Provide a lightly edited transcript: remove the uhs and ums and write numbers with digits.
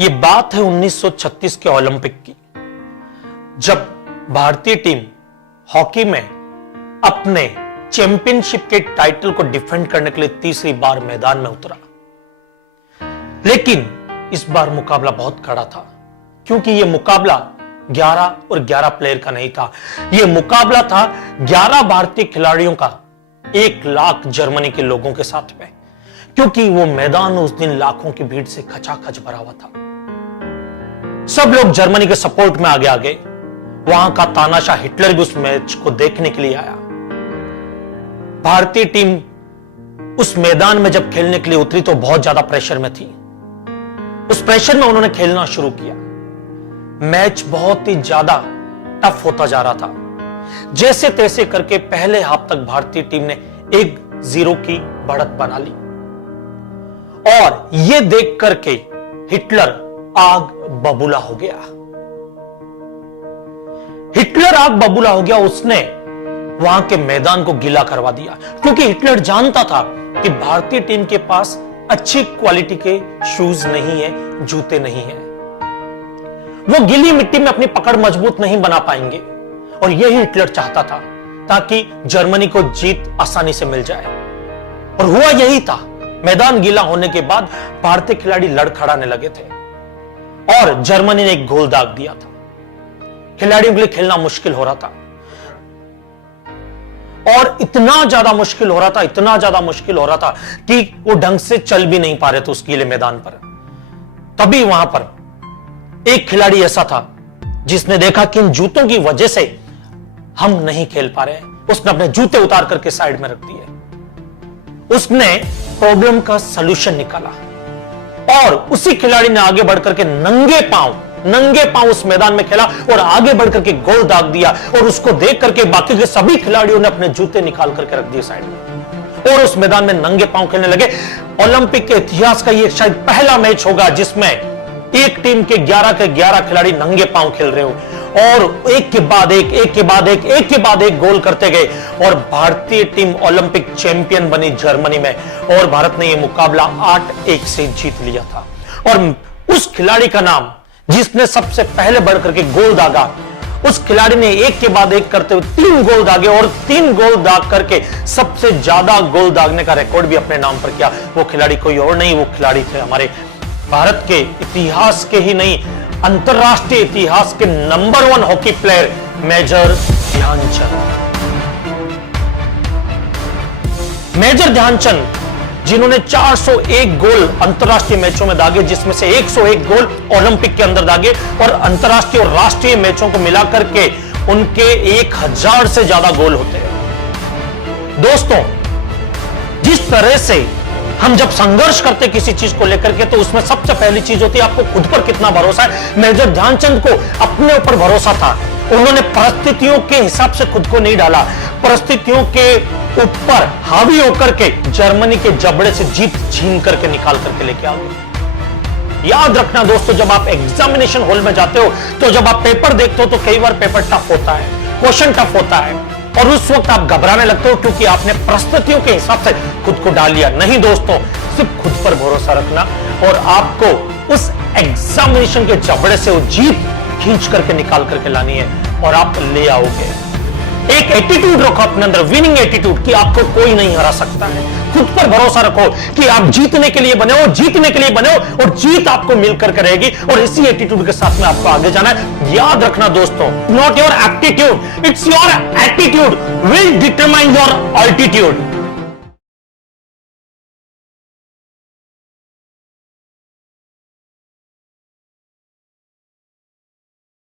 ये बात है 1936 के ओलंपिक की, जब भारतीय टीम हॉकी में अपने चैंपियनशिप के टाइटल को डिफेंड करने के लिए तीसरी बार मैदान में उतरा। लेकिन इस बार मुकाबला बहुत कड़ा था, क्योंकि यह मुकाबला 11 और 11 प्लेयर का नहीं था। यह मुकाबला था 11 भारतीय खिलाड़ियों का 1 लाख जर्मनी के लोगों के साथ में, क्योंकि वो मैदान उस दिन लाखों की भीड़ से खचाखच भरा हुआ था। सब लोग जर्मनी के सपोर्ट में आगे आ गए। वहां का तानाशाह हिटलर भी उस मैच को देखने के लिए आया। भारतीय टीम उस मैदान में जब खेलने के लिए उतरी तो बहुत ज्यादा प्रेशर में थी। उस प्रेशर में उन्होंने खेलना शुरू किया। मैच बहुत ही ज्यादा टफ होता जा रहा था। जैसे तैसे करके पहले हाफ तक भारतीय टीम ने 1-0 की बढ़त बना ली, और यह देख करके हिटलर आग बबूला हो गया। हिटलर आग बबूला हो गया। उसने वहां के मैदान को गीला करवा दिया, क्योंकि हिटलर जानता था कि भारतीय टीम के पास अच्छी क्वालिटी के शूज नहीं है, जूते नहीं है। वो गीली मिट्टी में अपनी पकड़ मजबूत नहीं बना पाएंगे, और यही हिटलर चाहता था, ताकि जर्मनी को जीत आसानी से मिल जाए। और हुआ यही था। मैदान गीला होने के बाद भारतीय खिलाड़ी लड़खड़ाने लगे थे, और जर्मनी ने एक गोल दाग दिया था। खिलाड़ियों के लिए खेलना मुश्किल हो रहा था, और इतना ज्यादा मुश्किल हो रहा था कि वो ढंग से चल भी नहीं पा रहे थे उस गीले मैदान पर। तभी वहां पर एक खिलाड़ी ऐसा था जिसने देखा कि इन जूतों की वजह से हम नहीं खेल पा रहे हैं। उसने अपने जूते उतार करके साइड में रख दिए। उसने प्रॉब्लम का सलूशन निकाला, और उसी खिलाड़ी ने आगे बढ़कर के नंगे पांव उस मैदान में खेला और आगे बढ़कर के गोल दाग दिया। और उसको देख करके बाकी के सभी खिलाड़ियों ने अपने जूते निकाल करके रख दिए साइड में, और उस मैदान में नंगे पांव खेलने लगे। ओलंपिक के इतिहास का यह शायद पहला मैच होगा जिसमें एक टीम के 11 खिलाड़ी नंगे पांव खेल रहे हो, और एक के बाद एक गोल करते गए, और भारतीय टीम ओलंपिक चैंपियन बनी जर्मनी में। और भारत ने यह मुकाबला 8-1 से जीत लिया था। और उस खिलाड़ी का नाम जिसने सबसे पहले बढ़कर के गोल दागा, उस खिलाड़ी ने एक के बाद एक करते हुए 3 गोल दागे, और 3 गोल दाग करके सबसे ज्यादा गोल दागने का रिकॉर्ड भी अपने नाम पर किया। वो खिलाड़ी कोई और नहीं, वो खिलाड़ी थे हमारे भारत के इतिहास के ही नहीं, अंतरराष्ट्रीय इतिहास के number 1 hockey player major Dhyan Chand, जिन्होंने 401 गोल अंतरराष्ट्रीय मैचों में दागे, जिसमें से 101 गोल ओलंपिक के अंदर दागे, और अंतरराष्ट्रीय और राष्ट्रीय मैचों को मिलाकर के उनके 1000 से ज्यादा गोल होते हैं। दोस्तों, जिस तरह से हम जब संघर्ष करते किसी चीज को लेकर के, तो उसमें सबसे पहली चीज होती है आपको खुद पर कितना भरोसा है। मेजर ध्यानचंद को अपने ऊपर भरोसा था। उन्होंने परिस्थितियों के हिसाब से खुद को नहीं डाला, परिस्थितियों के ऊपर हावी होकर के जर्मनी के जबड़े से जीत छीन करके निकाल करके लेके आओगे। याद रखना दोस्तों, जब आप एग्जामिनेशन हॉल में जाते हो, तो जब आप पेपर देखते हो, तो कई बार पेपर टफ होता है, क्वेश्चन टफ होता है, और उस वक्त आप घबराने लगते हो, क्योंकि आपने परिस्थितियों के हिसाब से खुद को डाल लिया। नहीं दोस्तों, सिर्फ खुद पर भरोसा रखना, और आपको उस एग्जामिनेशन के जबड़े से वो जीत खींच करके निकाल करके लानी है, और आप ले आओगे। एक एटीट्यूड रखो अपने अंदर, विनिंग एटीट्यूड, कि आपको कोई नहीं हरा सकता है। खुद पर भरोसा रखो कि आप जीतने के लिए बने हो, और जीत आपको मिलकर के रहेगी, और इसी एटीट्यूड के साथ में आपको आगे जाना है। याद रखना दोस्तों, not your aptitude, it's your attitude will determine your altitude.